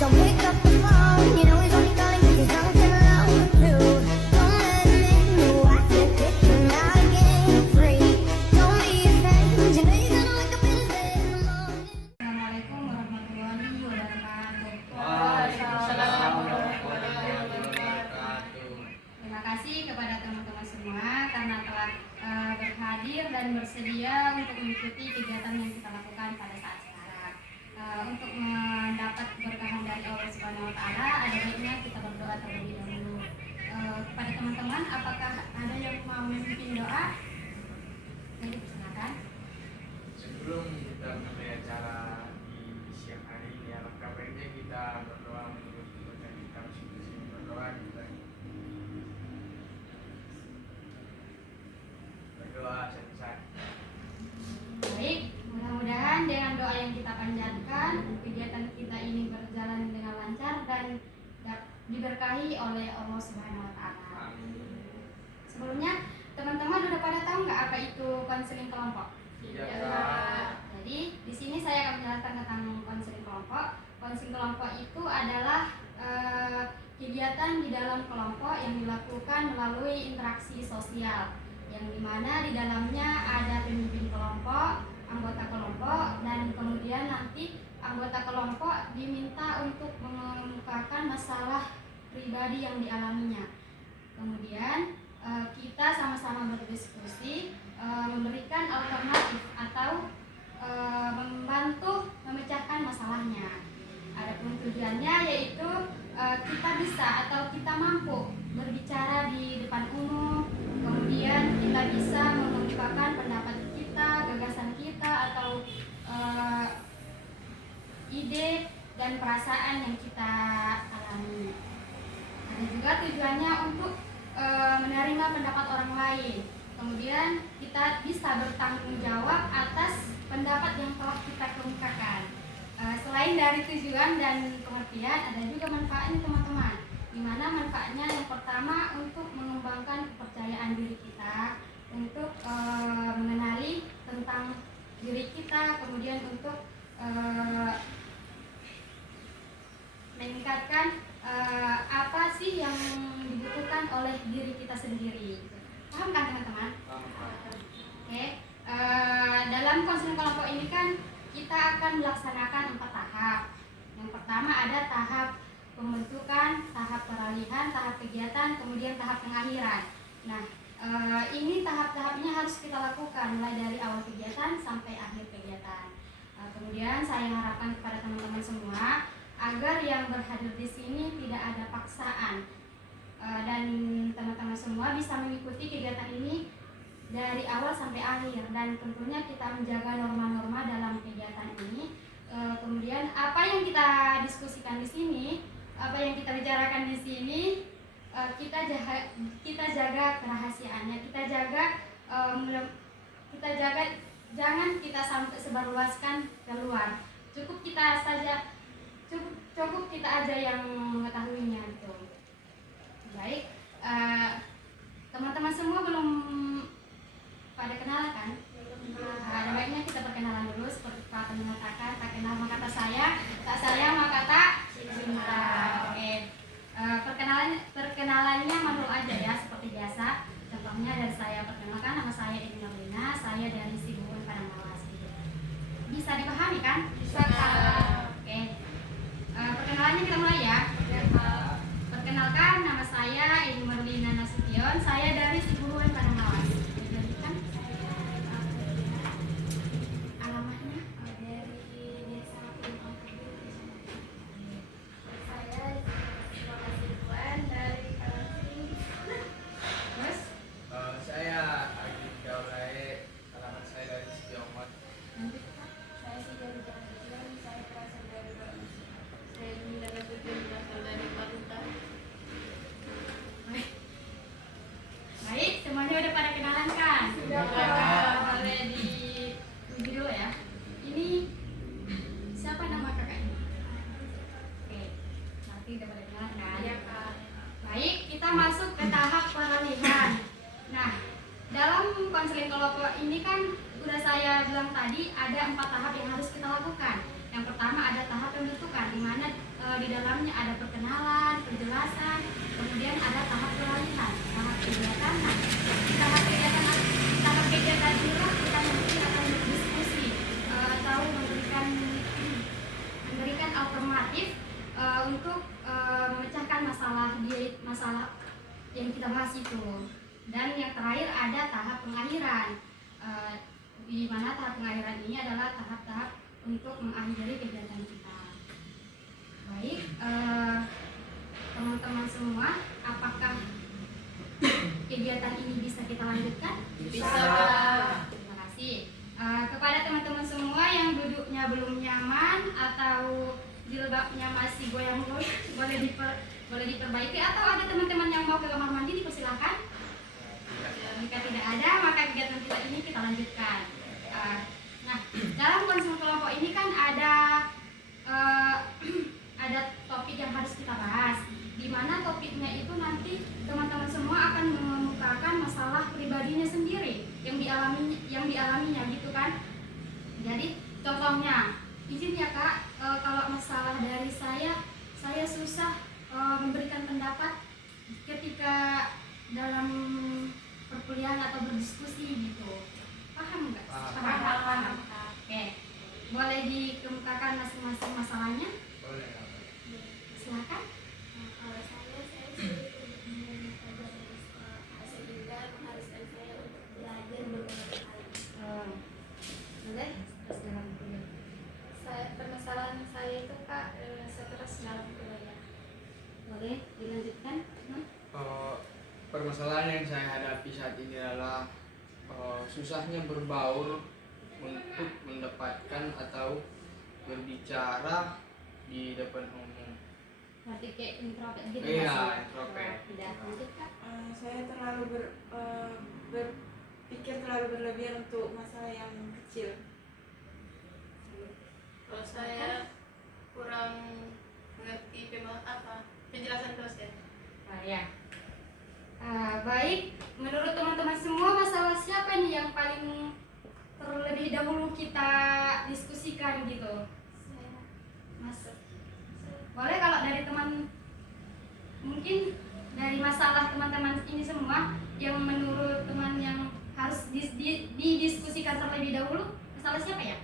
Don't pick up the phone, you know he's only calling 'cause he's drunk and alone too. Don't let him in, no, I can't pick him out again free. Don't be afraid, you know you're gonna wake up in his bed in the morning. Assalamualaikum warahmatullahi wabarakatuh. Waalaikumsalam warahmatullahi wabarakatuh. Terima kasih kepada teman-teman semua karena telah berhadir dan bersedia untuk mengikuti kegiatan yang kita lakukan pada saat sekarang. Untuk mendapat keberkahan dari Allah Subhanahu Wa Taala, ada baiknya kita berdoa terlebih dahulu. Kepada teman-teman, apakah ada yang mau memimpin doa? Jadi silakan. Sebelum kita mulai acara di siang hari ini, alangkah baiknya kita berdoa menurut bacaan kita masing-masing. Berdoa kita berdoa satu-satu. Baik, mudah-mudahan dengan doa yang kita panjatkan, kegiatan kita ini berjalan dengan lancar dan diberkahi oleh Allah Subhanahu Wa Taala. Sebelumnya, teman-teman udah pada tahu nggak apa itu konseling kelompok? Iya, Ya. Kak. Jadi di sini saya akan menjelaskan tentang konseling kelompok. Konseling kelompok itu adalah kegiatan di dalam kelompok yang dilakukan melalui interaksi sosial, yang dimana di dalamnya ada pemimpin kelompok, anggota kelompok, dan kemudian nanti anggota kelompok diminta untuk mengemukakan masalah pribadi yang dialaminya. Kemudian kita sama-sama berdiskusi, memberikan alternatif atau membantu memecahkan masalahnya. Adapun tujuannya yaitu kita bisa atau kita mampu berbicara di depan umum, kemudian kita bisa mengemukakan pendapat kita, gagasan kita, atau ide dan perasaan yang kita alami. Ada juga tujuannya untuk menerima pendapat orang lain. Kemudian kita bisa bertanggung jawab atas pendapat yang telah kita kemukakan. Selain dari tujuan dan pengertian, ada juga manfaatnya teman-teman. Di mana manfaatnya yang pertama untuk mengembangkan kepercayaan diri kita, untuk mengenali tentang diri kita, kemudian untuk meningkatkan apa sih yang dibutuhkan oleh diri kita sendiri. Paham kan teman-teman? Oke. Dalam konseling kelompok ini kan kita akan melaksanakan 4 tahap. Yang pertama ada tahap pembentukan, tahap peralihan, tahap kegiatan, kemudian tahap pengakhiran. Nah, ini tahap-tahapnya harus kita lakukan mulai dari awal kegiatan sampai akhir kegiatan. Kemudian saya harapkan kepada teman-teman semua agar yang berhadir di sini tidak ada paksaan, dan teman-teman semua bisa mengikuti kegiatan ini dari awal sampai akhir, dan tentunya kita menjaga norma-norma dalam kegiatan ini. Kemudian apa yang kita diskusikan di sini, apa yang kita bicarakan di sini, kita jaga kerahasiaannya, kita jaga jangan kita sampai sebarluaskan keluar. Cukup kita aja yang mengetahuinya gitu. Baik, teman-teman semua belum pada kenalan kan? Ada baiknya kita perkenalan dulu seperti Pak mengatakan, tak kenal maka tak sayang, tak sayang maka tak cinta. Oke. Perkenalannya maklum aja ya seperti biasa. Contohnya dari saya perkenalkan, nama saya Edi Nurlina, saya dari Sibuhun Padang Lawas. Bisa dipahami kan? Bisa. Oke. Perkenalannya kita mulai ya. Perkenalkan, nama saya Edi Nurlina Nasution, saya dari Sibuhun Padang Lawas. Alamatnya dari Desa Pinang. Saya Lokasibuan dari Karangsing. Terus Saya Agi Daulay, alamat saya dari Sidiomot. nanti Saya sih dari Jalan, saya berasal dari Bali. Saya Minda Nasution, berasal dari Palutan. baik, semuanya udah pada kenalan kan? Sudah. Boleh diuji dulu ya. Ini siapa nama kakaknya? Oke, nanti udah pada kenalan kan? Iya, Kak. Baik, kita masuk ke tahap peralihan. Nah, dalam konseling kelompok ini kan udah saya bilang tadi ada 4 tahap yang harus kita lakukan. Yang pertama ada tahap pembentukan, di mana di dalamnya ada perkenalan, penjelasan, kemudian ada tahap pelatihan, tahap kegiatan. Nah, di tahap kegiatan inilah kita nanti akan berdiskusi atau memberikan alternatif untuk memecahkan masalah yang kita bahas itu. Dan yang terakhir ada tahap pengakhiran, di mana tahap pengakhiran ini adalah tahap-tahap untuk mengakhiri kegiatan kita. Baik, teman-teman semua, apakah kegiatan ini bisa kita lanjutkan? Bisa. Terima kasih. Kepada teman-teman semua yang duduknya belum nyaman atau jilbabnya masih goyang-goyang, boleh diperbaiki, atau ada teman-teman yang mau ke kamar mandi, dipersilakan. Jika tidak ada, maka kegiatan kita ini kita lanjutkan. Nah, dalam konseling kelompok ini kan ada topik yang harus kita bahas, di mana topiknya itu nanti teman-teman semua akan mengemukakan masalah pribadinya sendiri yang dialaminya gitu kan. Jadi contohnya, izin ya Kak, kalau masalah dari saya susah memberikan pendapat ketika dalam perkuliahan atau berdiskusi gitu. Paham nggak? Paham. Oke. Boleh dikemukakan masing-masing masalahnya? Boleh. Silakan. Kalau saya sulit untuk menemukan sehingga mengharuskan saya untuk belajar beberapa kali. Boleh? Terus dalam kuliah. Permasalahan saya itu Kak, stres dalam kuliah. Boleh dilanjutkan? Permasalahan yang saya hadapi saat ini adalah susahnya berbaur untuk mendapatkan atau berbicara di depan umum. Berarti kayak introvert gitu. Iya, Mas, ya? introvert. Tidak lanjut Kak. Saya terlalu berpikir terlalu berlebihan untuk masalah yang kecil. Kalau saya kurang mengerti penjelasan dosen. Ya. Baik, menurut teman-teman semua, masalah siapa nih yang paling terlebih dahulu kita diskusikan gitu? Mas, boleh kalau dari teman, mungkin dari masalah teman-teman ini semua yang menurut teman yang harus didiskusikan terlebih dahulu, masalah siapa ya?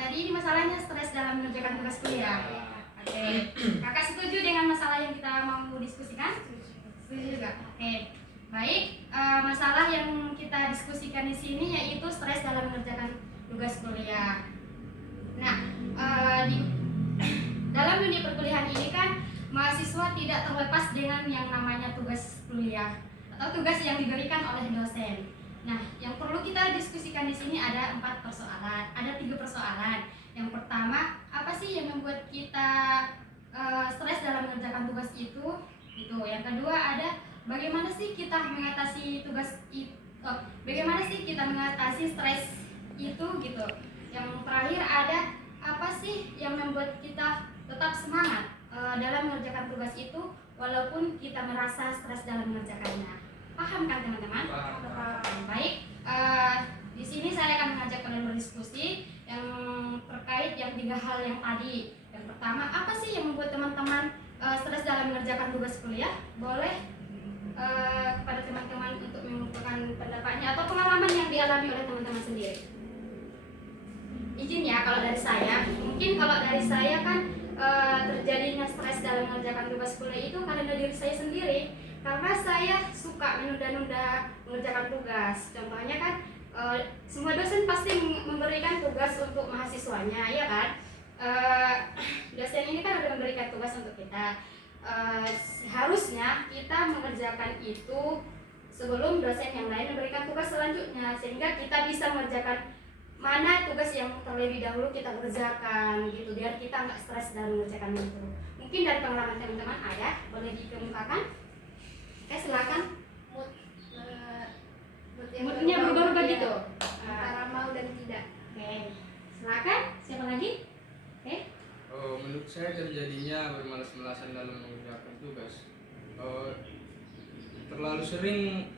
Tadi ini masalahnya stres dalam mengerjakan tugas kuliah. Oke, kakak setuju dengan masalah yang kita mau diskusikan? Setuju juga. Oke, baik. Masalah yang kita diskusikan di sini yaitu stres dalam mengerjakan tugas kuliah. Nah, dalam dunia perkuliahan ini kan mahasiswa tidak terlepas dengan yang namanya tugas kuliah atau tugas yang diberikan oleh dosen. Nah, yang perlu kita diskusikan di sini ada 3 persoalan. Yang pertama, apa sih yang membuat kita stres dalam mengerjakan tugas itu? Gitu. Yang kedua ada bagaimana sih kita mengatasi bagaimana sih kita mengatasi stres itu gitu. Yang terakhir ada apa sih yang membuat kita tetap semangat dalam mengerjakan tugas itu walaupun kita merasa stres dalam mengerjakannya. Paham kan teman-teman? Paham. Baik, di sini saya akan mengajak kalian berdiskusi yang terkait yang 3 hal yang tadi. Yang pertama, apa sih yang membuat teman-teman stres dalam mengerjakan tugas kuliah? Boleh kepada teman-teman untuk mengungkapkan pendapatnya atau pengalaman yang dialami oleh teman-teman sendiri. Izin ya, kalau dari saya, mungkin kalau dari saya kan terjadinya stres dalam mengerjakan tugas kuliah itu karena diri saya sendiri. Karena saya suka menunda-nunda mengerjakan tugas. Contohnya kan semua dosen pasti memberikan tugas untuk mahasiswanya, ya kan? Dosen ini kan ada memberikan tugas untuk kita. Seharusnya kita mengerjakan itu sebelum dosen yang lain memberikan tugas selanjutnya, sehingga kita bisa mengerjakan mana tugas yang terlebih dahulu kita kerjakan gitu, biar kita nggak stres dalam mengerjakan itu. Mungkin dari pengalaman teman-teman ada, boleh dikemukakan? Oke, silakan. Moodnya berubah-ubah gitu. Antara mau dan tidak. Oke, silakan. Siapa lagi? Oke. Menurut saya terjadinya bermalas-malasan dalam mengerjakan tugas. Terlalu sering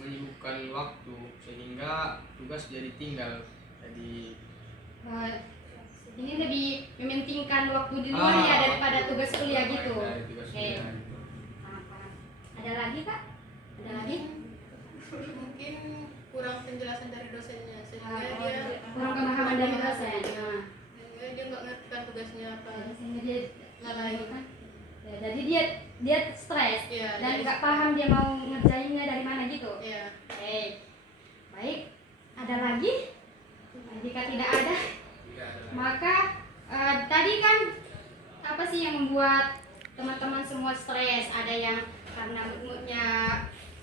menyibukkan waktu sehingga tugas jadi tinggal. Jadi ini lebih mementingkan waktu di luar ya daripada tugas kuliah gitu. Dari tugas Oke. kuliah gitu. Paham. Ada lagi Kak? Ada lagi? Mungkin kurang penjelasan dari dosennya sehingga Oh, dia kurang pemahaman dari dosen. Nah, sehingga dia nggak ngerti kan tugasnya apa. sehingga dia nggak tahu kan? Ya, jadi dia stres Iya, dan jadi nggak paham dia mau ngerjainnya dari mana gitu. Iya. Oke, baik. Ada lagi? Jika tidak ada, Tidak ada lagi. maka tadi kan apa sih yang membuat teman-teman semua stres? Ada yang karena moodnya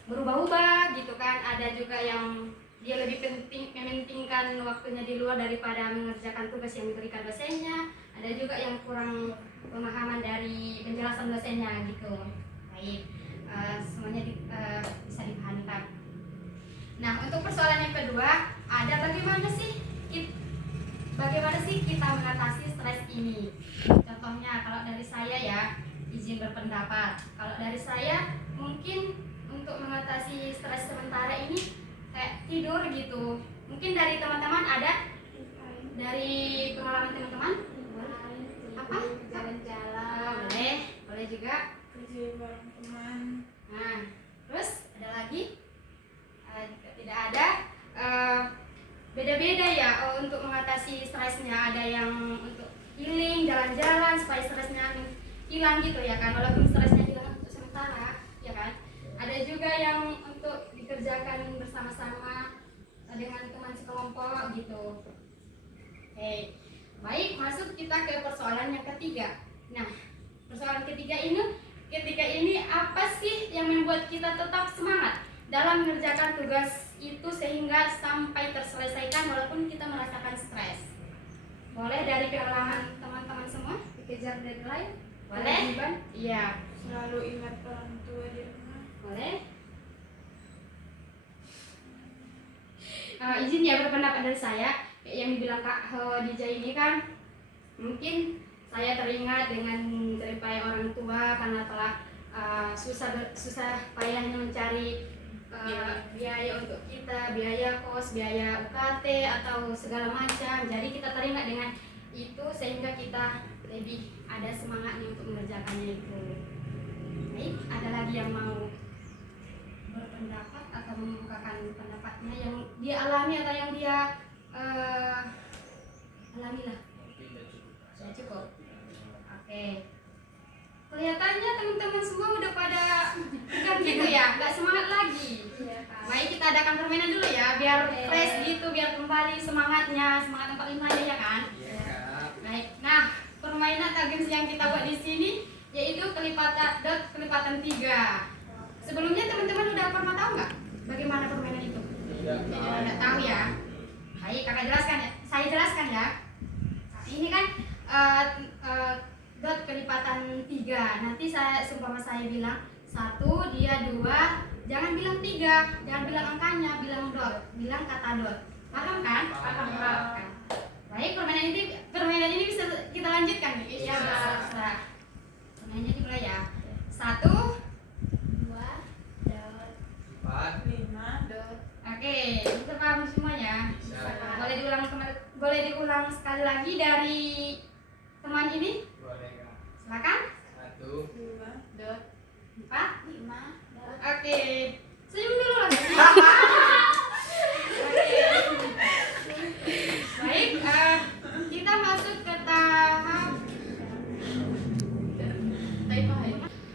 berubah-ubah gitu kan? Ada juga yang dia lebih mementingkan waktunya di luar daripada mengerjakan tugas yang diberikan dosennya. Ada juga yang kurang pemahaman dari penjelasan dosennya gitu. Baik, semuanya bisa dipahami. Nah, untuk persoalan yang kedua, ada bagaimana sih kita mengatasi stres ini? Contohnya kalau dari saya ya, izin berpendapat. Kalau dari saya mungkin untuk mengatasi stres sementara ini kayak tidur gitu. Mungkin dari teman-teman ada dari pengalaman teman-teman? Apa? Jalan-jalan. Boleh juga. Kerja bareng teman. Nah, terus ada lagi? Jika tidak ada, beda-beda ya untuk mengatasi stresnya. Ada yang untuk healing, jalan-jalan supaya stresnya hilang gitu ya kan, walaupun stresnya hilang untuk sementara ya kan. Ada juga yang untuk dikerjakan bersama-sama dengan teman sekelompok gitu. Oke, baik, masuk kita ke persoalan yang ketiga. Nah, persoalan ketika ini apa sih yang membuat kita tetap semangat dalam mengerjakan tugas itu sehingga sampai terselesaikan walaupun kita merasakan stres? Boleh dari pengalaman teman-teman semua? Dikejar deadline? Boleh? Iya, Selalu ingat orang tua di rumah. boleh. Izin ya berpendapat dari saya, kayak yang dibilang Kak Dija ini kan, mungkin saya teringat dengan jeripaya orang tua karena telah susah payahnya mencari biaya untuk kita, biaya kos, biaya UKT atau segala macam. Jadi kita teringat dengan itu sehingga kita lebih ada semangatnya untuk mengerjakannya itu. Baik, ada lagi yang mau berpendapat atau mengemukakan pendapatnya yang dia alami atau yang dia alami lah? Mungkin tidak cukup. Sudah cukup. Oke. Kelihatannya teman-teman semua udah pada bukan gitu ya, nggak semangat lagi. Baik, kita adakan permainan dulu ya, biar fresh gitu, biar kembali semangatnya, semangat 45 ya kan? Iya, Kak. Baik. Nah, permainan games yang kita buat di sini yaitu kelipatan 3. Sebelumnya teman-teman udah pernah tahu nggak bagaimana permainan itu? Tidak. Tidak tahu ya. Baik, kakak jelaskan ya. Saya jelaskan ya. Nah, ini kan dot kelipatan 3. Nanti seumpama saya bilang 1, dia 2, jangan bilang 3, jangan bilang angkanya, bilang dot, bilang kata dot. Paham kan? Paham. Kan? Baik, permainan ini bisa kita lanjutkan nih. Iya, Bisa. Permainannya dimulai ya. 1. 2 dot 4. 5. dot. Oke, bisa paham semuanya. Bisa. Boleh diulang sekali lagi dari teman ini. Boleh, Kak. Silakan. 1. 2. dot 4. 5 dot. Oke. Senyum dulu lagi. Baik, kita masuk ke tahap.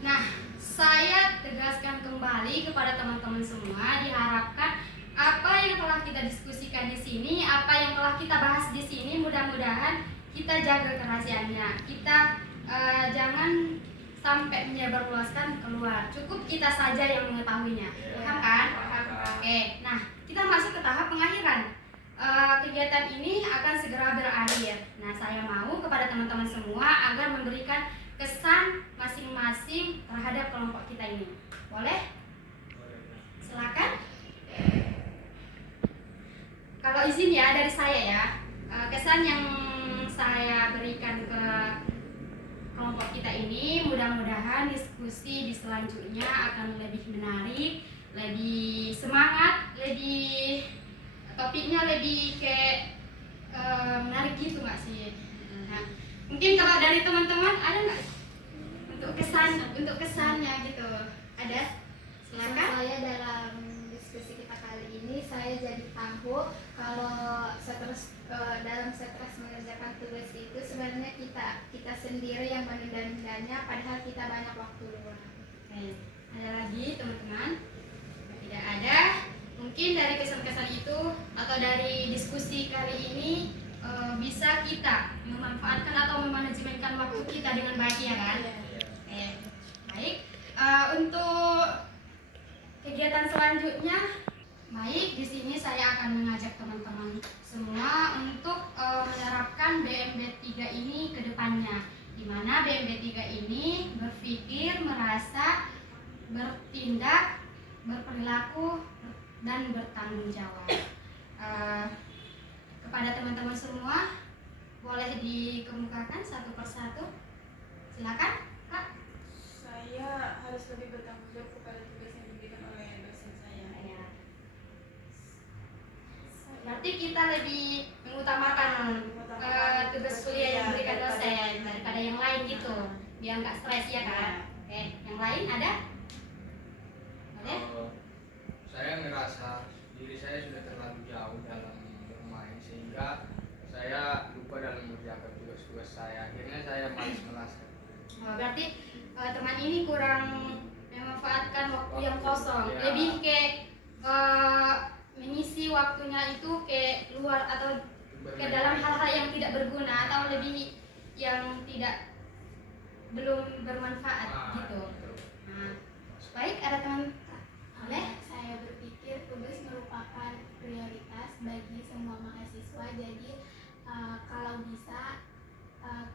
Nah, saya tegaskan kembali kepada teman-teman semua, diharapkan apa yang telah kita diskusikan di sini, apa yang telah kita bahas di sini, mudah-mudahan kita jaga kerahasiaannya. Kita jangan sampai menyebarluaskan keluar. Cukup kita saja yang mengetahuinya. Paham kan? Oke. Nah, kita masuk ke tahap pengakhiran. Kegiatan ini akan segera berakhir. Nah, saya mau kepada teman-teman semua agar memberikan kesan masing-masing terhadap kelompok kita ini. Boleh? Silakan. Kalau izin ya dari saya ya, kesan yang saya berikan ke kelompok kita ini, mudah-mudahan diskusi di selanjutnya akan lebih menarik, lebih semangat, topiknya lebih kayak menarik gitu nggak sih? Nah, mungkin kalau dari teman-teman ada nggak untuk kesannya gitu? Ada? Pesan Silakan. saya dalam diskusi kita kali ini, saya jadi tahu kalau dalam stres mengerjakan tugas itu sebenarnya kita sendiri yang menunda-nundanya, padahal kita banyak waktu luang. Oke. Ada lagi teman-teman? Tidak ada. Mungkin dari kesan-kesan itu atau dari diskusi kali ini bisa kita memanfaatkan atau memanajemenkan waktu kita dengan baik ya kan? Oke. Baik. Untuk kegiatan selanjutnya, baik di sini saya akan mengajak teman-teman semua untuk menerapkan BMB 3 ini ke depannya, di mana BMB 3 ini berpikir, merasa, bertindak, berperilaku, dan bertanggung jawab. Kepada teman-teman semua, boleh dikemukakan satu persatu. Silakan, Kak. Saya harus lebih bertanggung jawab kepada tugas yang diberikan oleh dosen saya. Ya. Berarti kita lebih mengutamakan tugas kuliah yang diberikan dosen daripada yang lain gitu, biar nggak stres ya kan? Oke, yang lain ada? Boleh? Saya merasa diri saya sudah terlalu jauh dalam bermain sehingga saya lupa dalam mengerjakan tugas-tugas saya. Akhirnya saya malas-malasan. Berarti teman ini kurang memanfaatkan waktu yang kosong, Ya. lebih kayak mengisi waktunya itu ke luar atau ke dalam hal-hal yang tidak berguna atau lebih yang belum bermanfaat gitu. Nah, baik, ada teman boleh? Saya berpikir tugas merupakan prioritas bagi semua mahasiswa, jadi kalau bisa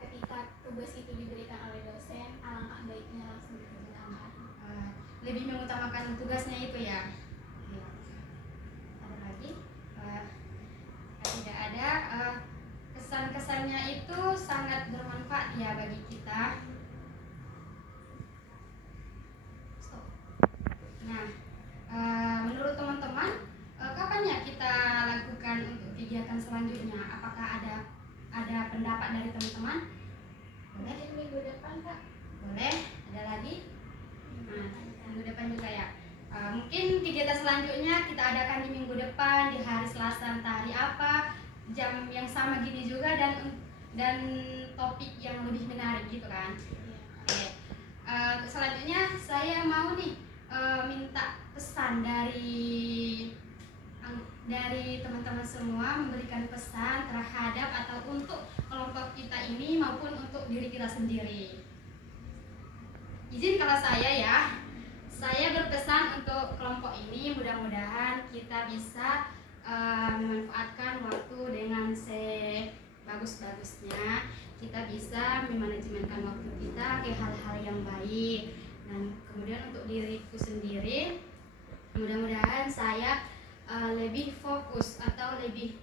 ketika tugas itu diberikan oleh dosen, alangkah baiknya langsung dikerjakan. Lebih mengutamakan tugasnya itu ya. Oke. Ada lagi? Tidak ada. Kesan-kesannya itu sangat bermanfaat ya bagi kita. Stop. Nah, menurut teman-teman, kapan ya kita lakukan untuk kegiatan selanjutnya? Apakah ada pendapat dari teman-teman? Boleh? Mungkin minggu depan, Kak. Boleh? Ada lagi? Nah, minggu depan juga ya. Mungkin kegiatan selanjutnya kita adakan di minggu depan, di hari Selasa, entah hari apa, jam yang sama gini juga dan topik yang lebih menarik gitu kan. Oke. Selanjutnya saya mau nih minta pesan dari teman-teman semua, memberikan pesan terhadap atau untuk kelompok kita ini maupun untuk diri kita sendiri. Izin kalau saya berpesan untuk kelompok ini, mudah-mudahan kita bisa memanfaatkan waktu dengan sebagus-bagusnya. Kita bisa memanajemenkan waktu kita ke hal-hal yang baik. Dan kemudian untuk diriku sendiri, mudah-mudahan saya lebih fokus atau lebih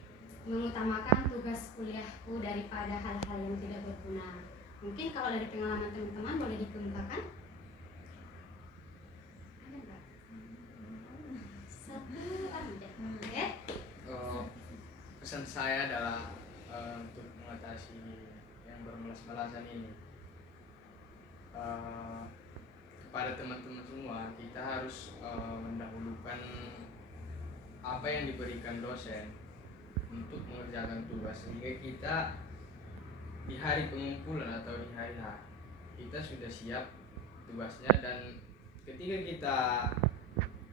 mengutamakan tugas kuliahku daripada hal-hal yang tidak berguna. Mungkin kalau dari pengalaman teman-teman boleh dikemukakan. Ada nggak? Satu aja. Oke. Pesan saya adalah untuk mengatasi yang bermalas-malasan ini, kepada teman-teman semua, kita harus mendahulukan apa yang diberikan dosen untuk mengerjakan tugas, sehingga kita di hari pengumpulan atau di hari H kita sudah siap tugasnya, dan ketika kita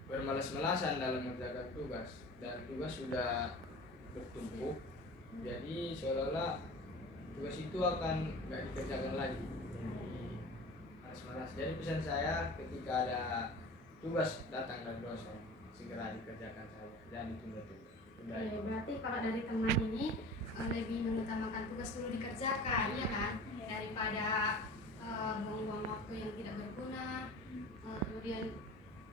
bermalas-malasan dalam mengerjakan tugas dan tugas sudah bertumpuk, jadi seolah-olah tugas itu akan nggak dikerjakan lagi, jadi malas-malas. Jadi pesan saya, ketika ada tugas datang dari dosen, segera dikerjakan saja, jangan ditunda-tunda. Berarti kalau dari teman ini lebih mengutamakan tugas dulu dikerjakan, ya kan, daripada buang-buang waktu yang tidak berguna. Kemudian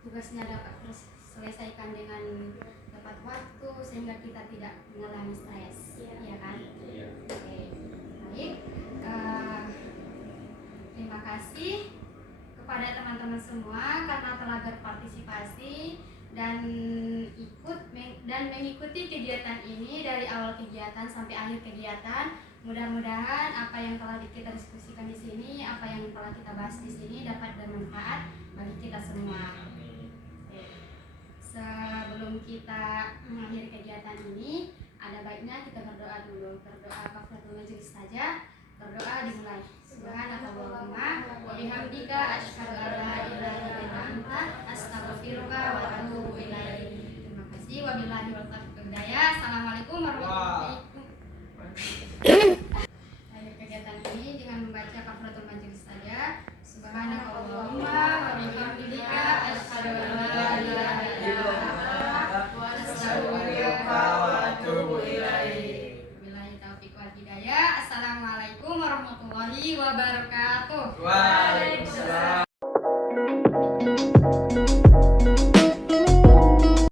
tugasnya dapat terselesaikan dengan tepat waktu sehingga kita tidak mengalami stres, ya kan? Oke, baik. Terima kasih kepada teman-teman semua karena telah berpartisipasi dan mengikuti kegiatan ini dari awal kegiatan sampai akhir kegiatan. Mudah-mudahan apa yang telah kita diskusikan di sini, apa yang telah kita bahas di sini dapat bermanfaat bagi kita semua. Sebelum kita mengakhiri kegiatan ini, ada baiknya kita berdoa dulu. Berdoa kafaratul majelis saja. Berdoa dimulai. Subhanakallahumma wa bihamdika asyhadu an la ilaha illa anta astaghfiruka wa atubu ilaik. Terima kasih. Wabillahi wal taufiq. Assalamualaikum warahmatullahi wabarakatuh.